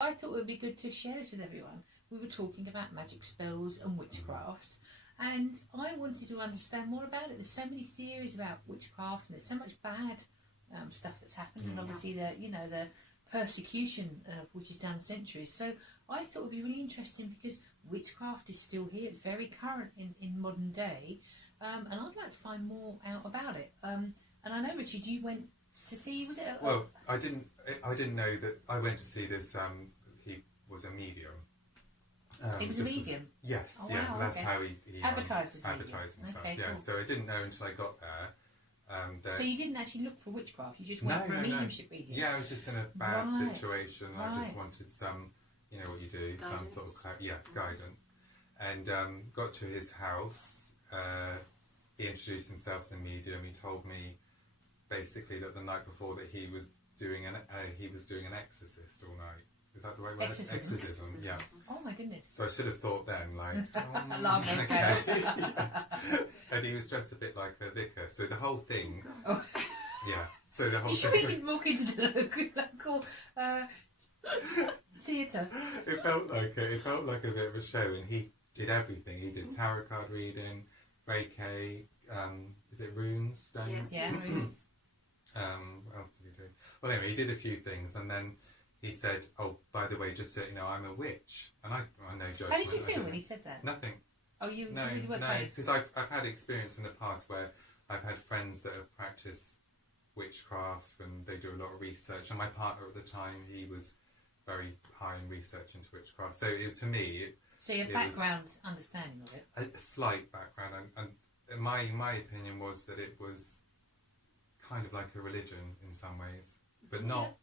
I thought it would be good to share this with everyone. We were talking about magic spells and witchcraft, and I wanted to understand more about it. There's so many theories about witchcraft, and there's so much bad stuff that's happened, and obviously the persecution which is down centuries. So I thought it would be really interesting because witchcraft is still here. It's very current in modern day, and I'd like to find more out about it. And I know, Richard, you went to see, was it? Well, I didn't know that. I went to see this. He was a medium. It was a medium. Yes, oh, yeah, wow, that's okay. how he advertised himself. Okay, yeah, cool. so I didn't know until I got there. So you didn't actually look for witchcraft. You just went for a mediumship reading. Yeah, I was just in a bad situation. Right. I just wanted some, you know what you do, Guidance. some sort of guidance. And got to his house. He introduced himself as a medium. He told me basically that the night before that he was doing an exorcist all night. Is that the right word? Exorcism. Yeah. Oh my goodness. So I should have thought then, like, and he was dressed a bit like a vicar. So the whole thing. Oh. Yeah. So the whole you should thing. really walk into the local theatre. It felt like a bit of a show, and he did everything. He did tarot card reading, Reiki, is it runes, stones? Yeah, runes. What else did he do? Well, anyway, he did a few things, and then he said, "Oh, by the way, just so you know, I'm a witch." And I know judgment. How did you feel when he said that? Nothing. Oh, you No, really were because I've had experience in the past where I've had friends that have practiced witchcraft and they do a lot of research. And my partner at the time, he was very high in research into witchcraft. So to me, so your background understanding of it, a slight background, and my opinion was that it was kind of like a religion in some ways, but not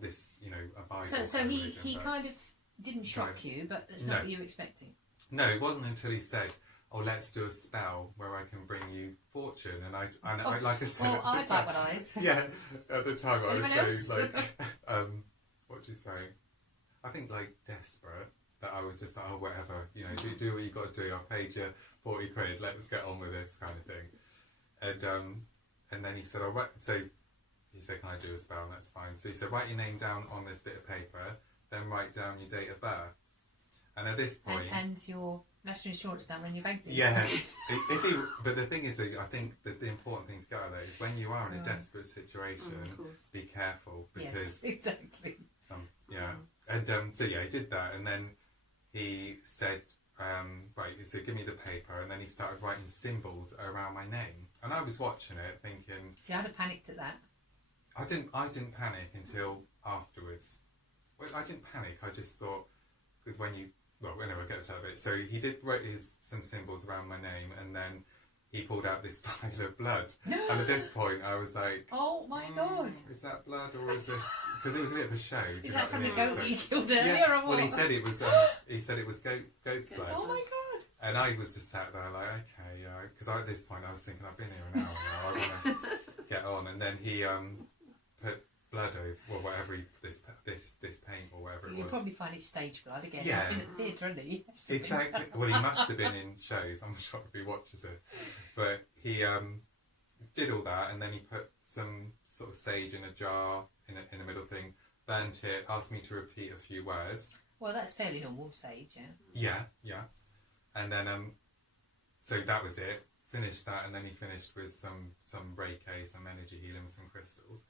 this, you know, a Bible. So kind of he religion, kind of didn't shock you, but that's not what you were expecting. No, it wasn't until he said, "Oh, let's do a spell where I can bring you fortune." And I like I said, well, I'd like one of those. Yeah, at the time I was Anyone so else? like, what do you say? I think like desperate that I was just like, oh, whatever, you know, do what you got to do. I paid you 40 quid. Let's get on with this kind of thing. And then he said, "All right." So he said, "Can I do a spell?" And that's fine. So he said, "Write your name down on this bit of paper, then write down your date of birth." And at this point, and your national insurance number and your bank details. Yeah. But the thing is, I think that the important thing to get out of that is when you are in a desperate situation, be careful, because yes, exactly. And so yeah, he did that, and then he said, right, so give me the paper, and then he started writing symbols around my name, and I was watching it, thinking. So I'd have panicked at that. I didn't panic until afterwards. Well, I didn't panic. I just thought, because when you. Well, anyway, I'll get to it. So he did write some symbols around my name, and then he pulled out this vial of blood. And at this point, I was like, "Oh my god! Is that blood, or is this?" Because it was a bit of a show. Is that from the goat that you killed earlier, or what? Well, he said it was. He said it was goat's blood. Oh my god! And I was just sat there like, okay, because at this point I was thinking, I've been here an hour now. I want to get on. And then he put blood over, or whatever, this paint or whatever it was. You'll probably find it's stage blood again. Yeah. He's been at the theatre, hasn't he? Exactly. Well, he must have been in shows. I'm sure if he watches it. But he did all that, and then he put some sort of sage in a jar in the middle thing, burnt it, asked me to repeat a few words. Well, that's fairly normal, sage, yeah. Yeah. And then so that was it. Finished that, and then he finished with some Reiki, some energy healing, some crystals.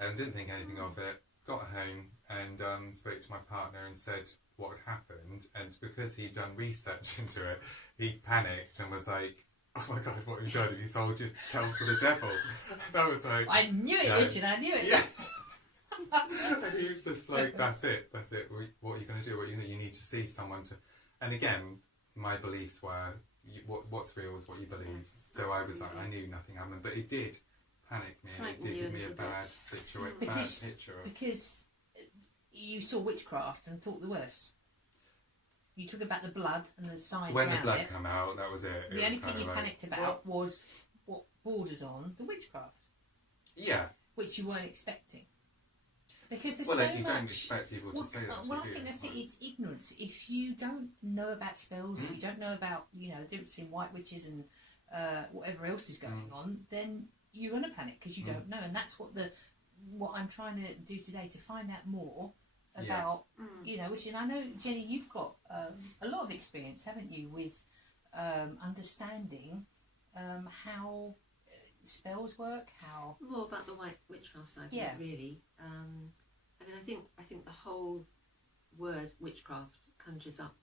And didn't think anything of it. Got home and spoke to my partner and said what had happened. And because he'd done research into it, he panicked and was like, "Oh my God, what have you done? Have you sold yourself to the devil?" And I was like, "I knew it, Richard. I knew it." Yeah. And he was just like, "That's it. What are you going to do? You need to see someone to." And again, my beliefs were, what's real is what you believe. Yes, so I was like, I knew nothing happened, but it did panic me, and it did give me a bad picture. Because you saw witchcraft and thought the worst. You talk about the blood and the signs when around the blood it. came out, that was it. The only thing you panicked about was what bordered on the witchcraft. Yeah. Which you weren't expecting. Because there's well, so you much. Don't expect people to say that. Well, I think that's it. It's ignorance. If you don't know about spells, or you don't know about the difference between white witches and whatever else is going on, then you're going to panic because you don't know. And that's what I'm trying to do today, to find out more about, you know, which, and I know, Jenny, you've got a lot of experience, haven't you, with understanding how spells work, how... More about the white witchcraft side of it, really. I mean, I think the whole word witchcraft conjures up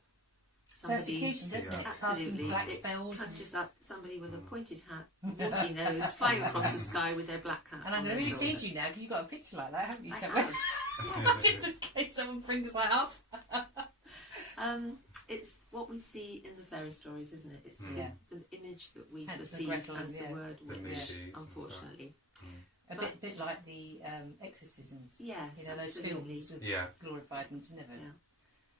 somebody... Persecution, doesn't it? Absolutely. Black spells. It conjures up somebody with a pointed hat, warty nose, flying across the sky with their black hat. And I'm going to really tease you now, because you've got a picture like that, haven't you, somewhere? Just in case someone brings that up. It's what we see in the fairy stories, isn't it? It's the image that we perceive as the word witch, unfortunately. A bit like the exorcisms. Yes, you know, those absolutely. films glorified them to never. Yeah.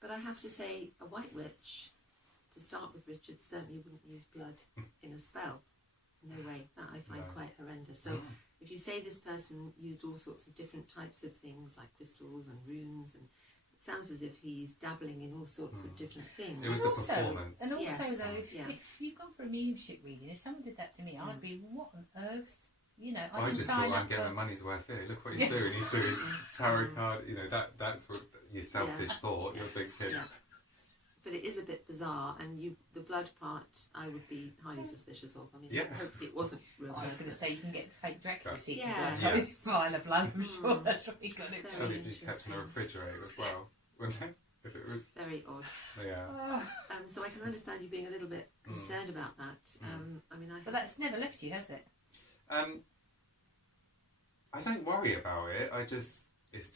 But I have to say, a white witch, to start with, Richard, certainly wouldn't use blood in a spell. No way. That I find quite horrendous. So if you say this person used all sorts of different types of things, like crystals and runes, and it sounds as if he's dabbling in all sorts of different things. It was a performance. And also, though, if you've gone for a mediumship reading, if someone did that to me, I'd be, what on earth? You know, I just thought I'm getting my money's worth here. Look what he's doing. He's doing tarot card. You know, that's what your selfish thought. You're thinking. Yeah. But it is a bit bizarre, and the blood part I would be highly suspicious of. I mean, hopefully it wasn't real. I was going to say you can get fake Dracula seat Yes. blood. Of blood, I'm sure that's what you got it. Surely it'd be kept in a refrigerator as well, wouldn't it? If it was very odd. Yeah. So I can understand you being a little bit concerned about that. I mean, but that's never left you, has it? I don't worry about it. I just,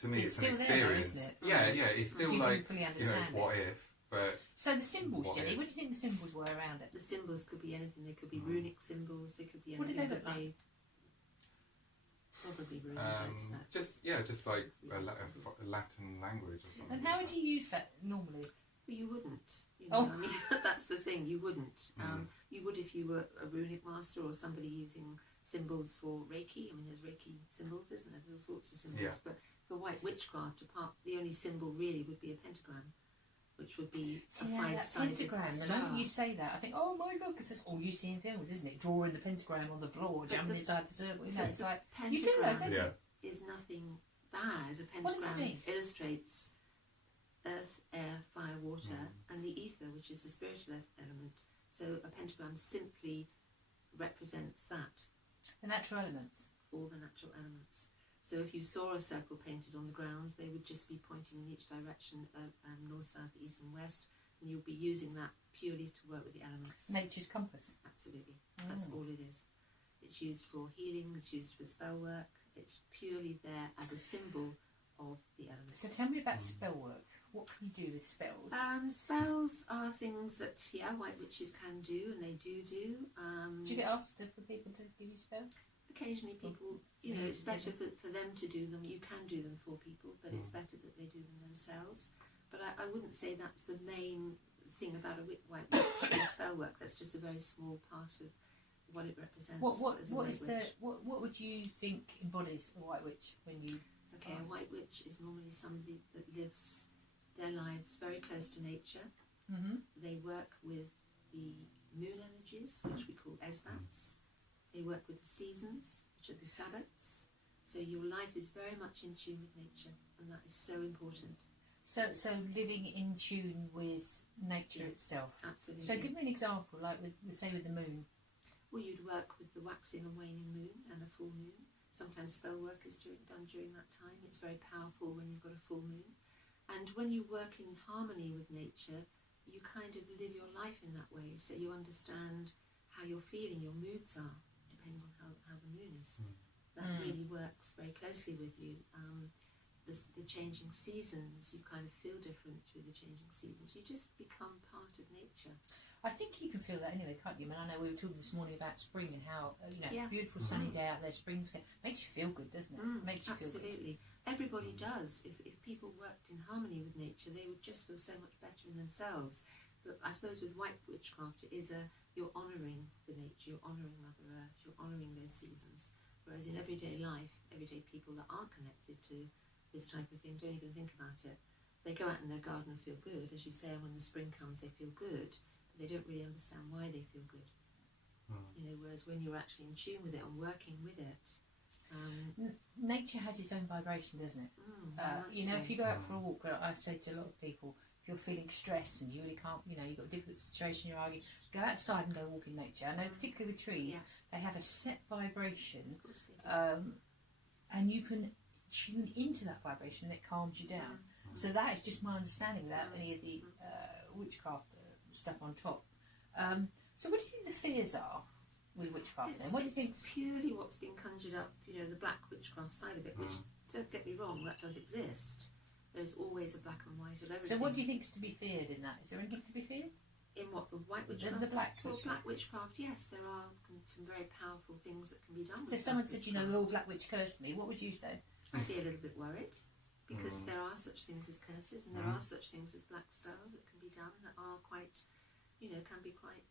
to me, it's an experience. There, though, isn't it? Yeah, it's still you like, fully understand what if? But so the symbols, Jenny, what do you think the symbols were around it? The symbols could be anything. They could be runic symbols. They could be anything. What did they look like? Probably runes, I expect. Just like a Latin language or something. And how would you use that normally? Well, you wouldn't. You know, I mean, that's the thing. You wouldn't. You would if you were a runic master or somebody using symbols for Reiki. I mean, there's Reiki symbols, isn't there? There's all sorts of symbols. Yeah. But for white witchcraft, the only symbol really would be a pentagram, which would be a five-sided pentagram. star. The moment you say that, I think, oh my God, because that's all you see in films, isn't it? Drawing the pentagram on the floor, jumping inside the circle. You know, it's like you do that, don't you? Is nothing bad. A pentagram what does it mean? Illustrates earth, air, fire, water, and the ether, which is the spiritual element. So a pentagram simply represents that. The natural elements. All the natural elements. So if you saw a circle painted on the ground, they would just be pointing in each direction, north, south, east and west, and you'll be using that purely to work with the elements. Nature's compass. Absolutely. That's all it is. It's used for healing, it's used for spell work, it's purely there as a symbol of the elements. So tell me about spell work. What can you do with spells? Spells are things that, white witches can do, and they do. Do you get asked for people to give you spells? Occasionally people, it's better for them to do them. You can do them for people, but it's better that they do them themselves. But I wouldn't say that's the main thing about a white witch spell work. That's just a very small part of what it represents as a white witch. What would you think embodies a white witch when you... Okay, a white witch is normally somebody that lives their lives very close to nature. They work with the moon energies, which we call esbats. They work with the seasons, which are the Sabbats. So your life is very much in tune with nature, and that is so important. So living in tune with nature itself. Absolutely. So give me an example, like with the moon. Well, you'd work with the waxing and waning moon and a full moon. Sometimes spell work is done during that time. It's very powerful when you've got a full moon. And when you work in harmony with nature, you kind of live your life in that way. So you understand how you're feeling, your moods are, depending on how the moon is. That really works very closely with you. The changing seasons, you kind of feel different through the changing seasons. You just become part of nature. I think you can feel that anyway, can't you? I mean, I know we were talking this morning about spring and how, beautiful sunny day out there, spring's makes you feel good, doesn't it? Makes you feel good. Absolutely. Everybody does. If people worked in harmony with nature, they would just feel so much better in themselves. But I suppose with white witchcraft, it is you're honouring the nature, you're honouring Mother Earth, you're honouring those seasons. Whereas in everyday life, everyday people that aren't connected to this type of thing don't even think about it. They go out in their garden and feel good, as you say, and when the spring comes they feel good, but they don't really understand why they feel good. Whereas when you're actually in tune with it and working with it, Nature has its own vibration, doesn't it? You know, if you go out for a walk, I say to a lot of people, if you're feeling stressed and you really can't, you know, you've got a difficult situation, you're arguing, go outside and go walk in nature. I know, particularly with trees, they have a set vibration, Of course they do. and you can tune into that vibration and it calms you down. So that is just my understanding without any of the witchcraft stuff on top. So what do you think the fears are with witchcraft then? What do you think? It's purely what's been conjured up, you know, the black witchcraft side of it, which, don't get me wrong, that does exist. There's always a black and white of everything. So what do you think is to be feared in that? Is there anything to be feared? In what, the white witchcraft? The black Well, witchcraft. black witchcraft, yes, there are some very powerful things that can be done. So with if someone black said, you know, witchcraft. the old black witch cursed me, what would you say? I'd be a little bit worried, because there are such things as curses, and there are such things as black spells that can be done that are quite, you know, can be quite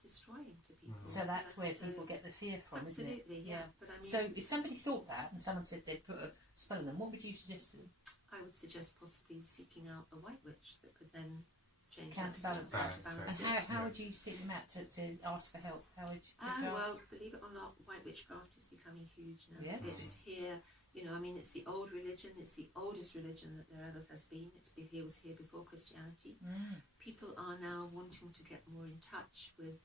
destroying to people. So that's where So- people get the fear from, isn't it? Absolutely, yeah. But I mean, So if somebody thought that and someone said they'd put a spell on them, what would you suggest to them? I would suggest possibly seeking out a white witch that could then change that Counterbalance spell, it. counterbalance And it. how would you seek them out to ask for help? How would you Well, ask? believe it or not, white witchcraft is becoming huge now. Yeah. It's here, you know, I mean, it's the old religion, it's the oldest religion that there ever has been. It was here before Christianity. People are now wanting to get more in touch with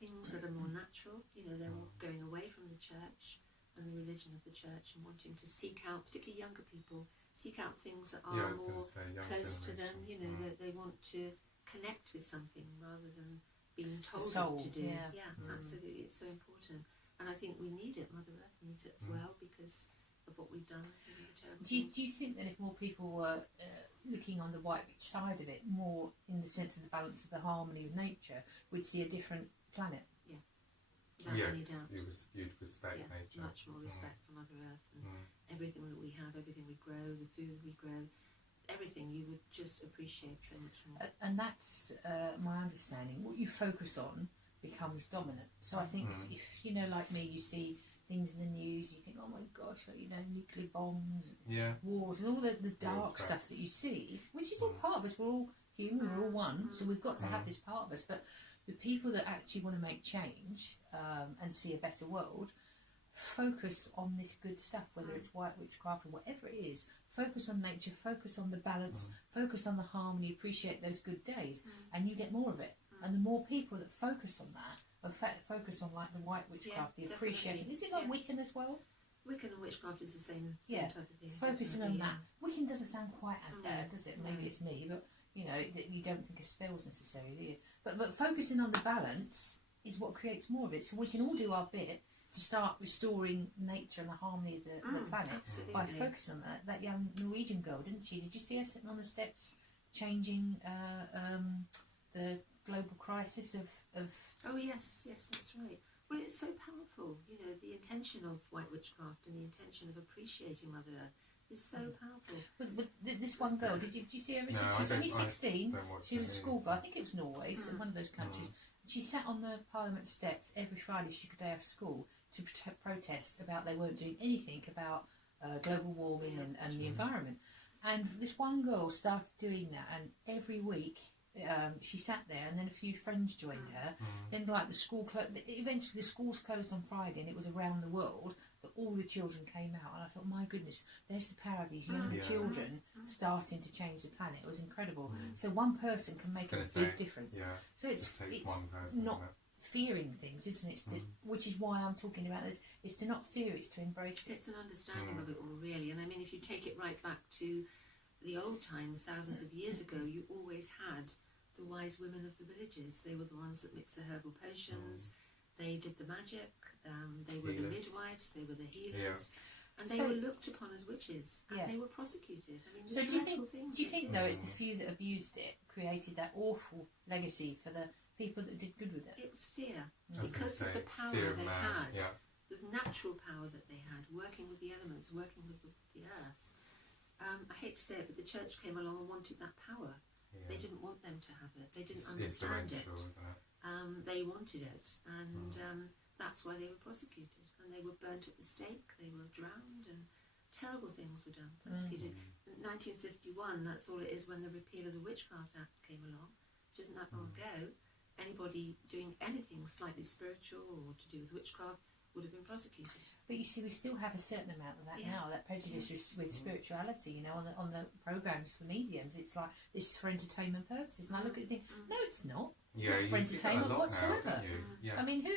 things that are more natural. You know, they're going away from the church and the religion of the church and wanting to seek out, particularly younger people, seek out things that Yeah, I are was more gonna say, young close to them. generation. You know, that they want to connect with something rather than being told soul, what to do. yeah. Absolutely, it's so important, and I think we need it. Mother Earth needs it as well because of what we've done. You know, the terrible Do you things. think that if more people were looking on the white witch side of it, more in the sense of the balance of the harmony of nature, we'd see a different planet? Without Yes, any doubt. you'd respect Yeah, nature. much more respect for Mother Earth and everything that we have, everything we grow, the food we grow, everything you would just appreciate so much more. And that's my understanding. What you focus on becomes dominant. So I think if you know, like me, you see things in the news, you think, oh my gosh, like, you know, nuclear bombs, Yeah. wars, and all the dark threats. stuff that you see, which is all part of us. We're all human, we're all one, so we've got to have this part of us. But the people that actually want to make change and see a better world focus on this good stuff, whether it's white witchcraft or whatever it is. Focus on nature, focus on the balance, focus on the harmony, appreciate those good days, and you get more of it. And the more people that focus on that, in fact, focus on like the white witchcraft, the appreciation. definitely. Is it not Yes. Wiccan as well? Wiccan and witchcraft is the same Yeah. type of thing. Focusing on definitely, that. Wiccan doesn't sound quite as No, bad, does it? no. Maybe it's me, but you know, that you don't think of spells necessarily, do you? But focusing on the balance is what creates more of it. So we can all do our bit to start restoring nature and the harmony of the planet absolutely. by focusing on that. That young Norwegian girl, didn't she? Did you see her sitting on the steps changing the global crisis of Oh yes, that's right. Well, it's so powerful. You know, the intention of white witchcraft and the intention of appreciating Mother Earth is so powerful. with this one girl? Did you see her? No, She was I only don't- 16. don't watch She was a the news. schoolgirl. I think it was Norway, so one of those countries. She sat on the Parliament steps every Friday she could day off school to protest about they weren't doing anything about global warming and the environment. And this one girl started doing that, and every week she sat there, and then a few friends joined her. Then, like the school, eventually the schools closed on Friday, and it was around the world that all the children came out. And I thought, my goodness, there's the power of these younger Yeah. children starting to change the planet. It was incredible. So one person can make a Gonna big say, difference. yeah, So it's it takes one person, not isn't it? fearing things, isn't it? It's to, which is why I'm talking about this. It's to not fear, it's to embrace it. It's an understanding of it all, really. And I mean, if you take it right back to the old times, thousands of years ago, you always had the wise women of the villages. They were the ones that mixed the herbal potions. They did the magic. They were the Healers. midwives. They were the healers. And they So- were looked upon as witches. And Yeah. they were prosecuted. I mean, So the do you dreadful think? things Do you they think did. though it's the few that abused it created that awful legacy for the people that did good with it? It was fear. I was Because gonna of the say, power fear of they man, had. yeah. The natural power that they had, working with the elements, working with the earth. I hate to say it, but the church came along and wanted that power. Yeah. They didn't want them to have it. They didn't It's understand it. influential, isn't it? They wanted it, and that's why they were prosecuted. And they were burnt at the stake. They were drowned, and terrible things were done. Persecuted. 1951. That's all it is. When the repeal of the Witchcraft Act came along, which isn't that long ago, anybody doing anything slightly spiritual or to do with witchcraft would have been prosecuted. But you see, we still have a certain amount of that Yeah. now, that prejudice with spirituality, you know, on the programmes for mediums. It's like, this is for entertainment purposes. And I look at it and think, no, it's not. It's Yeah, not for you see that a entertainment lot whatsoever. now, don't you? Yeah. I mean, who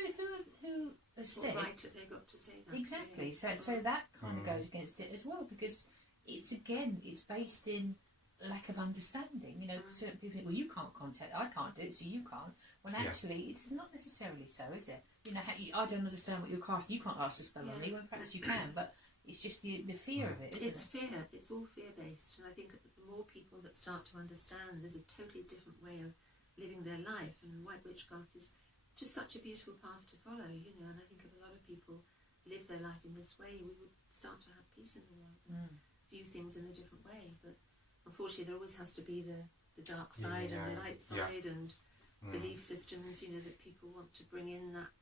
has What said... right have they got to say that? Exactly. Really? So that kind of goes against it as well, because it's based in lack of understanding. You know, certain people think, well, you can't contact, I can't do it, so you can't. When actually, it's not necessarily so, is it? You know, I don't understand what you're casting. You can't ask to spell on me, when perhaps you can, but it's just the fear of it, isn't It's it? fear. It's all fear-based. And I think that the more people that start to understand there's a totally different way of living their life, and White Witchcraft is just such a beautiful path to follow, you know, and I think if a lot of people live their life in this way, we would start to have peace in the world and view things in a different way. But unfortunately, there always has to be the dark side and the light side and belief systems, you know, that people want to bring in that.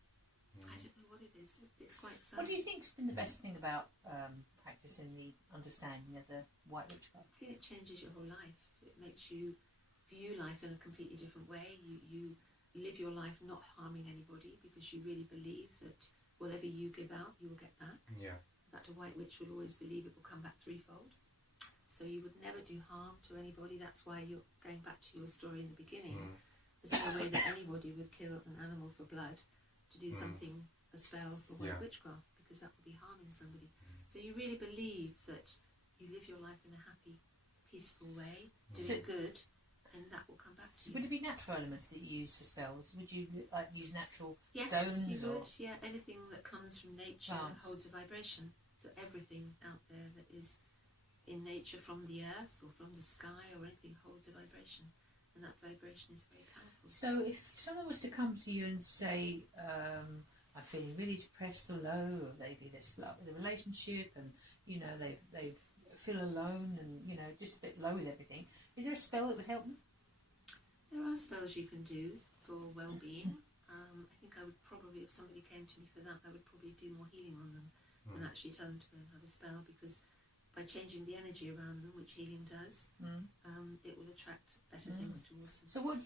I don't know what it is. It's quite sad. What do you think's been the best thing about practicing the understanding of the White Witchcraft? I think it changes your whole life. It makes you view life in a completely different way. You live your life not harming anybody, because you really believe that whatever you give out, you will get back. Yeah. In fact, a white witch will always believe it will come back threefold. So you would never do harm to anybody. That's why you're going back to your story in the beginning. There's no way that anybody would kill an animal for blood to do something, a spell for white witchcraft, because that would be harming somebody. So you really believe that you live your life in a happy, peaceful way, doing good, and that will come back to you. Would it be natural elements that you use for spells? Would you like use natural Yes, stones? you or would. Yeah, anything that comes from nature plants? holds a vibration. So everything out there that is in nature, from the earth or from the sky or anything, holds a vibration, and that vibration is very powerful. So if someone was to come to you and say, I'm feeling really depressed or low, or maybe they're split up with a relationship, and you know they feel alone and you know just a bit low with everything, is there a spell that would help them? There are spells you can do for well-being. I think I would probably, if somebody came to me for that, I would probably do more healing on them than actually tell them to go and have a spell, because by changing the energy around them, which healing does, it will attract better things towards them. So what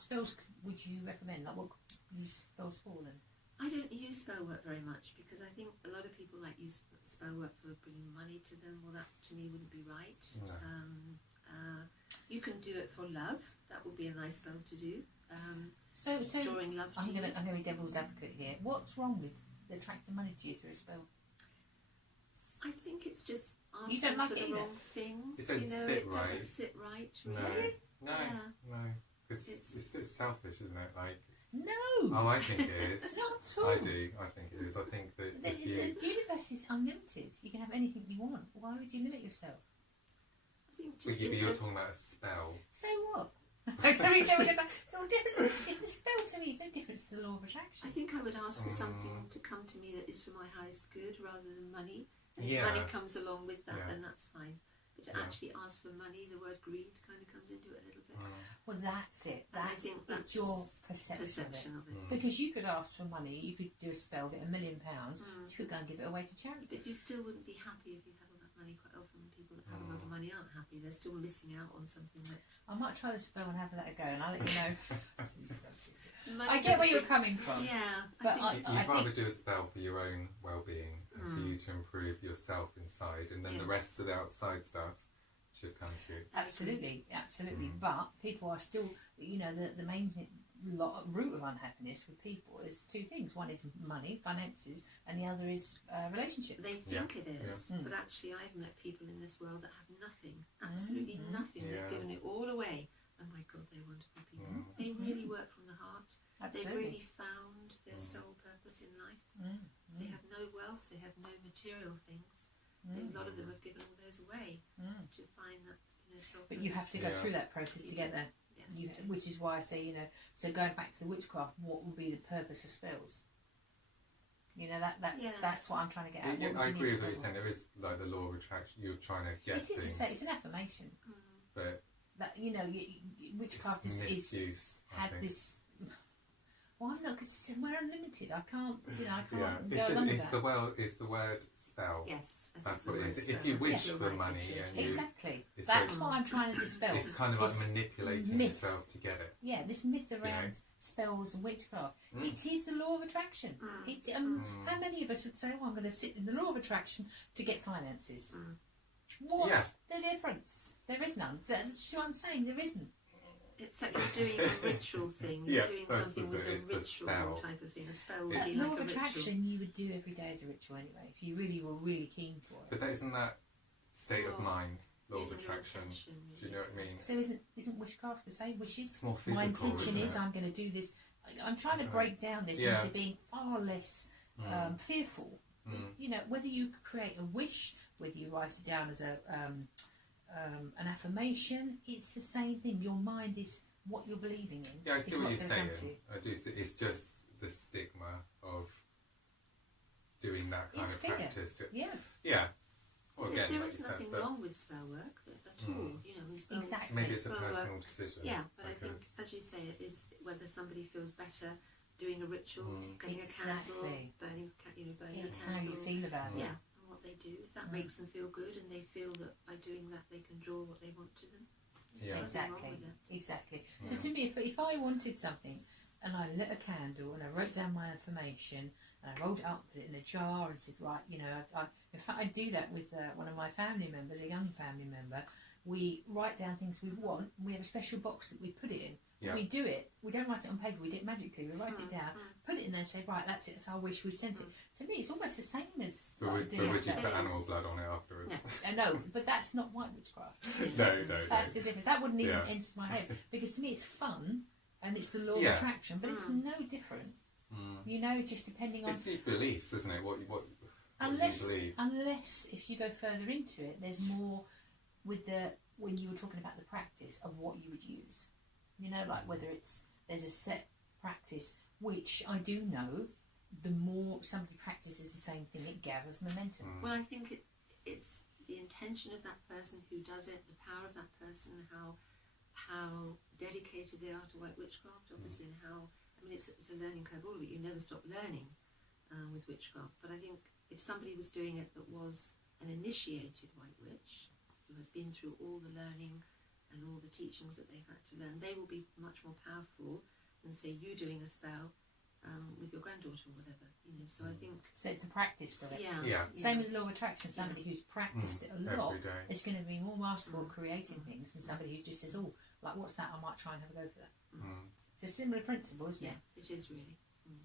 spells would you recommend? Like what you spells for then? I don't use spell work very much, because I think a lot of people like use spell work for bringing money to them. Well, that to me wouldn't be right. No. You can do it for love. That would be a nice spell to do. So Drawing love to I'm you. gonna be devil's advocate here. What's wrong with attracting money to you through a spell? I think it's just You asking don't like for it the either? wrong things. It don't You know, sit it doesn't right. sit right, No. really. No. Yeah. No. It's a bit selfish, isn't it? Like, No, oh, I think it is. not at all. I do. I think it is. I think that The, if you... the universe is unlimited. You can have anything you want. Why would you limit yourself? I think But just you're talking about a spell. So what? So what difference is the spell to me? There's no difference to the law of attraction. I think I would ask for something to come to me that is for my highest good rather than money. And Yeah. if money comes along with that, Yeah. then that's fine. But to actually ask for money, the word greed kind of comes into it a little bit. Well, that's it. And I That's, think it's that's your perception of it. Because you could ask for money, you could do a spell, get £1 million, you could go and give it away to charity. But you still wouldn't be happy if you had all that money. Quite often people that have a lot of money aren't happy. They're still missing out on something that... I might try the spell and have a let it go, and I'll let you know. Money I get where doesn't you're bring- coming from. Yeah. But I think You'd rather do a spell for your own well-being and for you to improve yourself inside, and then the rest of the outside stuff should come to you. Absolutely. But people are still, you know, the main root of unhappiness with people is two things. One is money, finances, and the other is relationships. they think it is, but actually I've met people in this world that have nothing, absolutely nothing. They've given it all away. Oh my God, they're wonderful people. They really work from the heart. Absolutely. They've really found their sole purpose in life. They have no wealth, they have no material things. A lot of them have given all those away to find that, you know, sole But you have to go Yeah. through that process to get there. Yeah, Which is why I say, you know, so going back to the witchcraft, what will be the purpose of spells? You know, that's what I'm trying to get at. Yeah, What would I you need agree a with what you're spell saying. There is like the law of attraction. You're trying to for? get It is things, it's an affirmation. but That, you know, witchcraft it's is misuse. I had think. this. Well, I'm not, because we're unlimited. I can't, I can't Yeah, go it's along with just that. it's the word spell. Yes, I think That's the what it word is. spell. If you wish You're for right, money Richard. and you, Exactly. it's That's like- what I'm trying to dispel. it's kind of like This manipulating myth. yourself to get it. Yeah, this myth around spells and witchcraft. It is the law of attraction. It's How many of us would say, "Oh, I'm going to sit in the law of attraction to get finances"? What's the difference? There is none. That's what I'm saying. There isn't. Except you're doing a ritual thing. You're Yeah, doing that's something the- with it's a the ritual spell. type of thing. A spell would It's- be Law like of a ritual. attraction you would do every day as a ritual anyway, if you really were really keen for it. But isn't that state of mind, law of Isn't your attraction? intention, Do you know what I mean? So isn't witchcraft the same? Which is It's more my physical, intention isn't is it? I'm going to do this. I'm trying to break down this Yeah. into being far less fearful. Whether you create a wish, whether you write it down as an affirmation, it's the same thing. Your mind is what you're believing in. Yeah, I is see what what's you're gonna saying. come to you. I do see. It's just the stigma of doing that kind It's of fear. practice. Yeah, Yeah. Well, again, There like is you said, nothing but wrong with spell work at all. Spell, exactly. maybe it's a spell work- personal decision. Yeah, but Like I think, as you say, it is whether somebody feels better doing a ritual, getting a candle, Exactly. burning It's a how candle. you feel about it. Yeah, and what they do. If that makes them feel good, and they feel that by doing that they can draw what they want to them. Yeah. There's nothing wrong Exactly, with it. exactly. So to me, if I wanted something and I lit a candle and I wrote down my information and I rolled it up, put it in a jar and said, right, in fact I do that with one of my family members, a young family member. We write down things we want. We have a special box that we put it in. Yeah. We do it. We don't write it on paper. We do it magically. We write it down, put it in there, and say, right, that's it. That's our wish. We sent it. To me, it's almost the same as But would doing you spells. put animal blood on it afterwards? No, but that's not white witchcraft. No. That's the difference. That wouldn't even Yeah. enter my head because to me it's fun and it's the law Yeah. of attraction, but it's no different. Just depending on It's your beliefs, isn't it? What you unless believe. if you go further into it, there's more with when you were talking about the practice of what you would use. Like whether there's a set practice, which I do know, the more somebody practices the same thing, it gathers momentum. Well, I think it's the intention of that person who does it, the power of that person, how dedicated they are to white witchcraft, obviously, and how, it's a learning curve, all of it. You never stop learning with witchcraft. But I think if somebody was doing it that was an initiated white witch, who has been through all the learning and all the teachings that they've had to learn, they will be much more powerful than, say, you doing a spell with your granddaughter or whatever. So I think... So it's the practice of it. Yeah. Same with the law of attraction. Somebody who's practiced it a lot Every day. is going to be more masterful at creating things than somebody who just says, "Oh, like what's that? I might try and have a go for that." It's a similar principle, isn't it? it is really.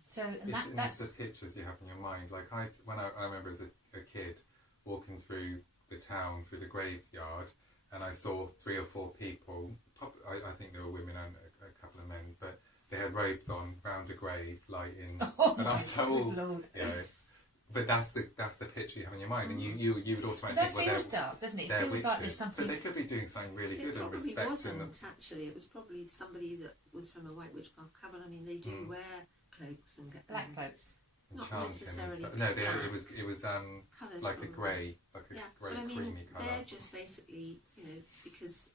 So, and It's that's the pictures you have in your mind. Like I remember as a kid walking through the town, through the graveyard, and I saw 3 or 4 people. I think there were women and a couple of men, but they had robes on round a grave, lighting. oh and my I was so, good Lord. but that's the picture you have in your mind, and you would But automatically that think, feels dark, doesn't it? It they're feels like there's witches. something. But they could be doing something really It good and probably respecting them. wasn't, actually. It was probably somebody that was from a white witchcraft coven. They do wear cloaks and get Black cloaks. not Chanting and necessarily stuff. No, black, it was coloured like a on. grey, like a Yeah, grey but creamy colour. they're just basically, because,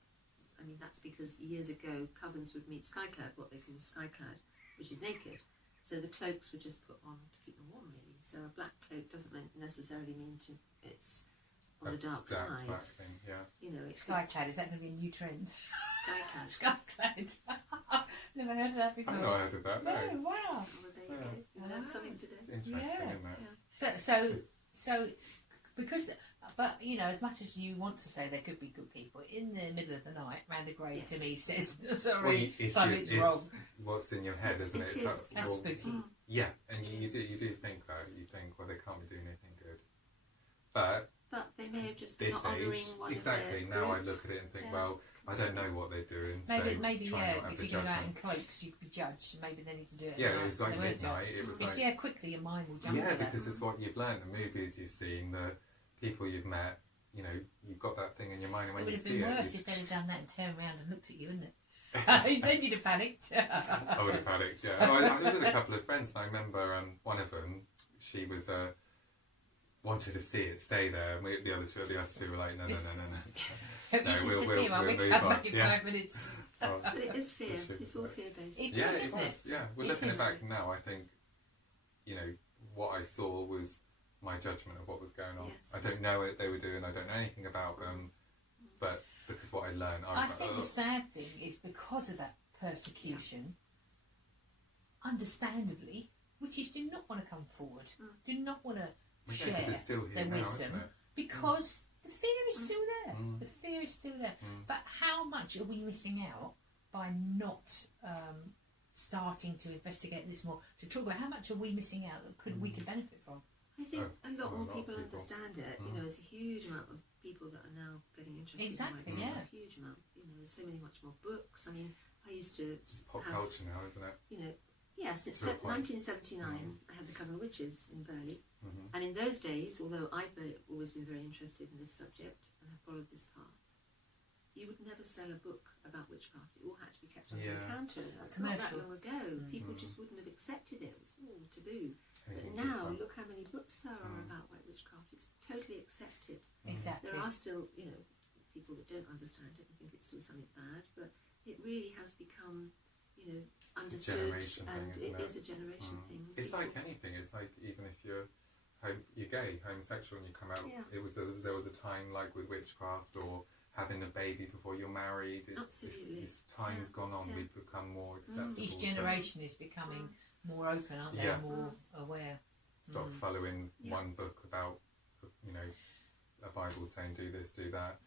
that's because years ago covens would meet skyclad, what they call skyclad, which is naked. So the cloaks were just put on to keep them warm, really. So a black cloak doesn't necessarily mean it's on the dark side. Black thing, yeah. It's Skyclad, is that going to be a new trend? skyclad. Skyclad. Never heard of that before. I've not heard of that. No. No, wow. Well, there you go. You learned something today. Interesting, Yeah. isn't it? So because, but as much as you want to say there could be good people, in the middle of the night, round a grave to me says, sorry, something's wrong. What's in your head, isn't it? It is. That's spooky. Yeah, and you do think that. You think, well, they can't be doing anything good. But they may have just been this not age, honouring one exactly. of their Now I group. look at it and think, Yeah. well, I don't know what they're doing. Maybe so try not to have if the you go out in judgment. cloaks, you could be judged. Maybe they need to do it. Yeah, at it night, was so like they weren't midnight. judged. It was You like see how quickly your mind will jump to that. because it's what you've learned, the movies you've seen, the people you've met. You've got that thing in your mind, and It when would you have see been it, worse if they'd have done that and turned around and looked at you, wouldn't it? Then you'd have panicked. I would have panicked. Yeah, I was with a couple of friends, and I remember one of them. She was wanted to see it stay there, and the other two were like, no. You should sit here while we move come on. back in Yeah. 5 minutes. But it is fear. It's all fear-based. It Yeah, is, it isn't was. it? Yeah, we're It looking is. back now. I think, what I saw was my judgment of what was going on. Yes. I don't know what they were doing. I don't know anything about them, but because what I learned, I was I like, think the sad thing is because of that persecution, understandably, witches do not want to come forward, do not want to because share it's still here their now, wisdom, isn't it? because the fear is still there. Mm. The fear is still there. But how much are we missing out by not starting to investigate this more? To talk about how much are we missing out that we could benefit from? I think a lot a more lot of people people. understand it. There's a huge amount of people that are now getting interested Exactly, in White yeah. Witchcraft. A huge amount. There's so many much more books. I mean, I used to It's pop have, culture now, isn't it? since To a point. 1979, I had the Coven of Witches in Burley. And in those days, although I've always been very interested in this subject and have followed this path, you would never sell a book about witchcraft. It all had to be kept under the counter. That's not that Commercial. long ago. People just wouldn't have accepted it. It was all taboo. But Anything now, different. look how many books there are about white witchcraft. It's totally accepted. Exactly. There are still, people that don't understand it and think it's still something bad, but it really has become, understood, generation and thing, isn't it is it? a generation thing. It's People- like anything. It's like even if you're gay, homosexual, and you come out. Yeah. There was a time like with witchcraft or having a baby before you're married. Absolutely. Time's Yeah. gone on. Yeah. We've become more acceptable. Each so generation is becoming more open, aren't they? Yeah. More aware. stop following Yeah. one book about a Bible saying do this, do that.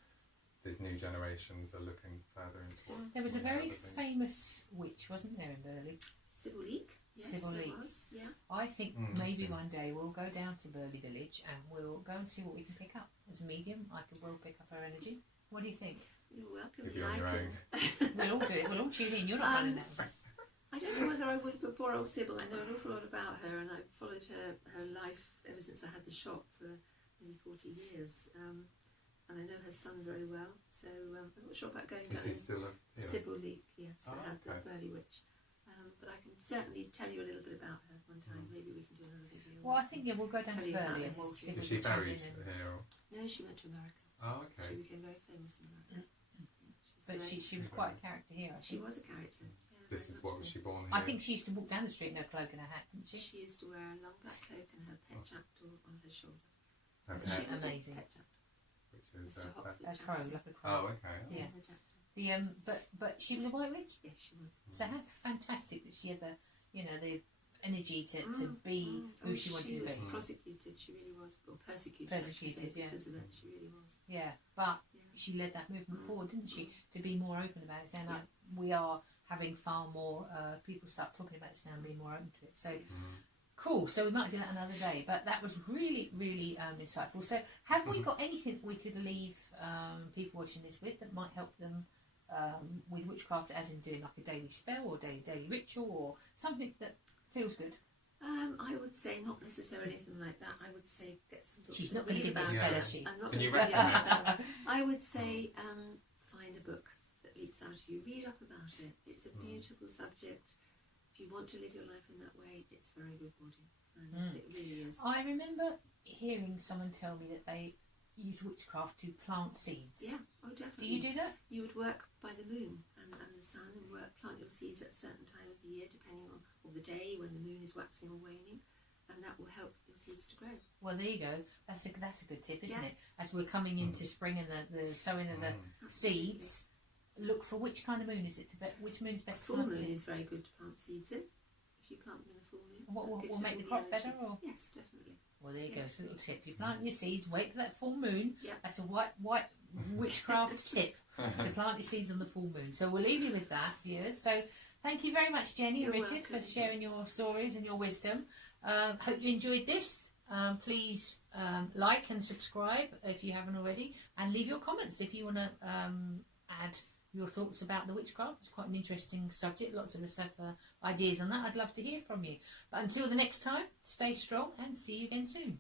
The new generations are looking further into what's There was a coming out very of things. famous witch, wasn't there, in Burley? Sybil Leek, yes, Sybil there Leek. was, yeah. I think Mm, maybe interesting. one day we'll go down to Burley Village and we'll go and see what we can pick up. As a medium, we'll pick up her energy. What do you think? You're welcome. If Yeah, you're on I your can. We'll all do it. We'll all tune in. You're not running that. I don't know whether I would, but poor old Sybil, I know an awful lot about her, and I've followed her life ever since I had the shop for nearly 40 years. And I know her son very well, so I'm not sure about going Is down he in still a healer? Sybil Leek, yes, Oh, I had okay. the Burley Witch. But I can certainly tell you a little bit about her one time. Maybe we can do another video. Well, I think we'll go down Tell to you about Burley her and we'll history. see what Is she we can buried in. here? Or? No, she went to America. Oh, She okay. became very famous in America. But she was quite a character here, I She think. was a character. Yeah, This very is much what so. was she born here? I think she used to walk down the street in her cloak and her hat, didn't she? She used to wear a long black cloak and her pet jackdaw on her shoulder. Okay. She was Amazing. a pet jackdaw. Which is Mr. Hopwood A crow, Jackson. like a crow. oh, okay. Yeah. Her jackdaw. But she was a white witch. Yes, she was. So how fantastic that she had the energy to be who she wanted to was be. prosecuted, she really was. Or persecuted, I should Persecuted, say, yeah. because of it. She really was. Yeah, but Yeah. she led that movement forward, didn't she? To be more open about it, saying like we are having far more people start talking about this now and being more open to it. So cool. So we might do that another day. But that was really, really insightful. So have we got anything we could leave people watching this with that might help them with witchcraft, as in doing like a daily spell or daily ritual or something that feels good? I would say not necessarily anything like that. I would say get some books. She's to not going to read give me a about spell, it. is she? I'm not Can going you to give you any recommend? spells. I would say find a book that leaps out of you. Read up about it. It's a beautiful subject. If you want to live your life in that way, it's very rewarding. And it really is. I remember hearing someone tell me that they use witchcraft to plant seeds. Yeah, oh definitely. Do you do that? You would work by the moon and the sun and plant your seeds at a certain time of the year, depending on the day when the moon is waxing or waning, and that will help your seeds to grow. Well, there you go. That's a good tip, isn't Yeah. it? As we're coming into spring and the sowing of the seeds, look for which kind of moon is it? Which moon is best to Full plant moon seeds? is very good to plant seeds in. If you plant them in the full moon, What that will gives it make all the crop energy. better? Or? Yes, definitely. Well, there you go. Yeah. It's a little tip. You plant your seeds, wait for that full moon. Yeah. That's a white witchcraft tip to plant your seeds on the full moon. So we'll leave you with that, viewers. So thank you very much, Jenny and You're Richard, welcome. for sharing your stories and your wisdom. Hope you enjoyed this. Please like and subscribe if you haven't already, and leave your comments if you want to add your thoughts about the witchcraft. It's quite an interesting subject. Lots of us have ideas on that. I'd love to hear from you. But until the next time, stay strong and see you again soon.